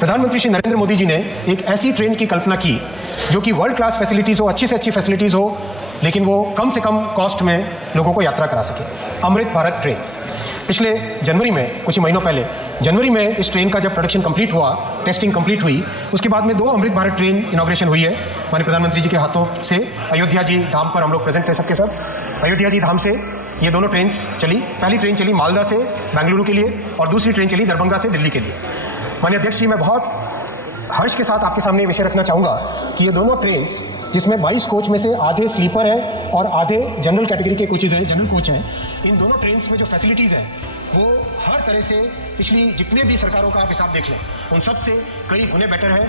प्रधानमंत्री श्री नरेंद्र मोदी जी ने एक ऐसी ट्रेन की कल्पना की जो कि वर्ल्ड क्लास फैसिलिटीज़ हो, अच्छी से अच्छी फैसिलिटीज़ हो, लेकिन वो कम से कम कॉस्ट में लोगों को यात्रा करा सके। अमृत भारत ट्रेन पिछले जनवरी में, कुछ महीनों पहले जनवरी में इस ट्रेन का जब प्रोडक्शन कंप्लीट हुआ, टेस्टिंग कंप्लीट हुई, उसके बाद में 2 अमृत भारत ट्रेन इनॉग्रेशन हुई है माननीय प्रधानमंत्री जी के हाथों से। अयोध्या जी धाम पर हम लोग प्रेजेंट थे सबके सब। अयोध्या जी धाम से ये दोनों ट्रेन चली। पहली ट्रेन चली मालदा से बेंगलुरु के लिए और दूसरी ट्रेन चली दरभंगा से दिल्ली के लिए। माननीय अध्यक्ष जी, मैं बहुत हर्ष के साथ आपके सामने विषय रखना चाहूँगा कि ये दोनों ट्रेन्स, जिसमें 22 कोच में से आधे स्लीपर हैं और आधे जनरल कैटेगरी के कोचेज़ हैं, जनरल कोच हैं, इन दोनों ट्रेन्स में जो फैसिलिटीज़ हैं वो हर तरह से पिछली जितने भी सरकारों का आप हिसाब देख लें उन सब से कई गुने बेटर है।